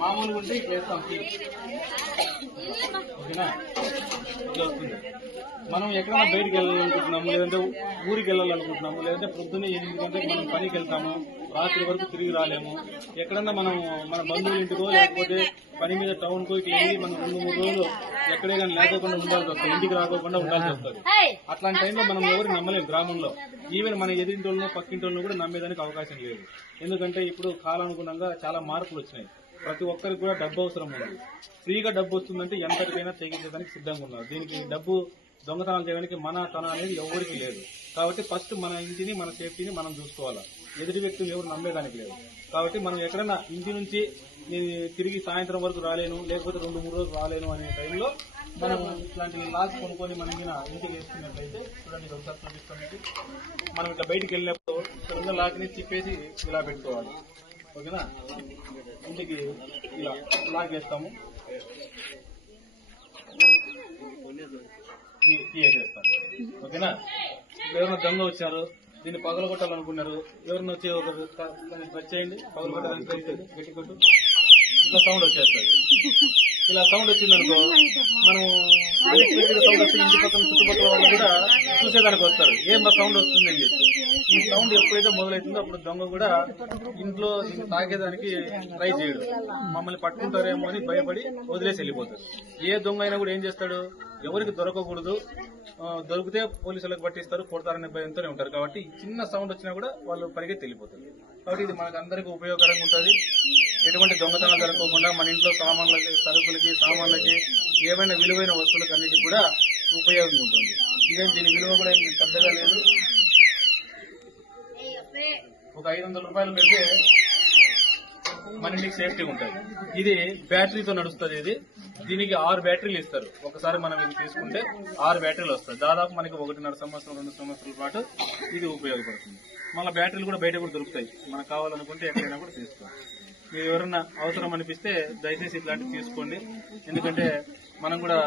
మామూలుగా ఉంటే ఇట్లా వేస్తాం. ఓకేనా, ఇట్లా వస్తుంది. మనం ఎక్కడైనా బయటికి వెళ్ళాలనుకుంటున్నాము, లేదంటే ఊరికి వెళ్ళాలనుకుంటున్నాము, లేదంటే పొద్దున్నే 8 గంటలకు మనం పనికి వెళ్తాము, రాత్రి వరకు తిరిగి రాలేము. ఎక్కడన్నా మనం మన బంధువుల ఇంటికో లేకపోతే పని మీద టౌన్ కు ఇట్లా వెళ్ళి మనం 2-3 రోజులు ఎక్కడే కానీ లేకోకుండా ఉండాల్సి వస్తుంది, ఇంటికి రాకోకుండా ఉండాల్సి వస్తుంది. అట్లాంటి టైంలో మనం ఎవరికి నమ్మలేము. గ్రామంలో ఈవెన్ మన ఎదురింటోళ్ళను పక్కింటోళ్ళను కూడా నమ్మేదానికి అవకాశం లేదు. ఎందుకంటే ఇప్పుడు కాలానుగుణంగా చాలా మార్పులు వచ్చినాయి. ప్రతి ఒక్కరికి కూడా డబ్బు అవసరం ఉంది. ఫ్రీగా డబ్బు వస్తుందంటే ఎంతటికైనా తెగించడానికి సిద్ధంగా ఉన్నారు. దీనికి డబ్బు దొంగతనాలు చేయడానికి మన తన అనేది ఎవరికి లేదు. కాబట్టి ఫస్ట్ మన ఇంటిని మన సేఫ్టీని మనం చూసుకోవాలా. ఎదుటి వ్యక్తులు ఎవరు నమ్మేదానికి లేదు. కాబట్టి మనం ఎక్కడైనా ఇంటి నుంచి నేను తిరిగి సాయంత్రం వరకు రాలేను, లేకపోతే 2-3 రోజులు రాలేను అనే టైంలో మనం ఇట్లాంటి లాక్ కొనుక్కొని మన ఇంటికి వేసుకున్నట్లయితే చూడండి, ఒకసారి చూపిస్తానికి మనం ఇట్లా బయటికి వెళ్ళినప్పుడు ఇక్కడ లాక్ని తిప్పేసి ఇలా పెట్టుకోవాలి. ఓకేనా, ఇంటికి ఇలా లాక్ వేస్తాము, తీసేస్తాం. ఓకేనా, ఎవరైనా దొంగ వచ్చారు, దీన్ని పగలగొట్టాలనుకున్నారు, ఎవరైనా వచ్చి ఒక టచ్ చేయండి, పగలగొట్టాలని గట్టి కొట్టు, ఇట్లా సౌండ్ వచ్చేస్తుంది. ఇలా సౌండ్ వచ్చిందనుకో మనం సౌండ్ వస్తే ఇంటి పక్కన చుట్టుపక్కల వాళ్ళు కూడా చూసేదానికి వస్తారు, ఏం సౌండ్ వస్తుందని చెప్పి. ఈ సౌండ్ ఎప్పుడైతే మొదలవుతుందో అప్పుడు దొంగ కూడా ఇంట్లో తాగేదానికి ట్రై చేయడు. మమ్మల్ని పట్టుకుంటారేమో అని భయపడి వదిలేసి వెళ్ళిపోతారు. ఏ దొంగ అయినా కూడా ఏం చేస్తాడు, ఎవరికి దొరకకూడదు, దొరికితే పోలీసులకు పట్టిస్తారు, కొడతారనే భయంతోనే ఉంటారు. కాబట్టి చిన్న సౌండ్ వచ్చినా కూడా వాళ్ళు పరిగెత్తి వెళ్ళిపోతారు. కాబట్టి ఇది మనకు అందరికీ ఉపయోగకరంగా ఉంటుంది. ఎటువంటి దొంగతనాలు జరగకుండా మన ఇంట్లో సామాన్లకి, సరుకులకి, సామాన్లకి, ఏమైనా విలువైన వస్తువులకు అన్నిటికీ కూడా ఉపయోగం ఉంటుంది. ఇదేం దీని విలువ కూడా ఏం పెద్దగా లేదు. ఒక 500 రూపాయలు పెడితే మన ఇంటికి సేఫ్టీ ఉంటుంది. ఇది బ్యాటరీతో నడుస్తుంది. దీనికి 6 బ్యాటరీలు ఇస్తారు. ఒకసారి మనం ఇది తీసుకుంటే 6 బ్యాటరీలు వస్తాయి. దాదాపు మనకి 1.5 సంవత్సరం 2 సంవత్సరాల పాటు ఇది ఉపయోగపడుతుంది. మళ్ళీ బ్యాటరీలు కూడా బయట కూడా దొరుకుతాయి. మనకు కావాలనుకుంటే ఎక్కడైనా కూడా తీసుకోవాలి. మీరు ఎవరన్నా అవసరం అనిపిస్తే దయచేసి ఇట్లాంటివి తీసుకోండి. ఎందుకంటే మనం కూడా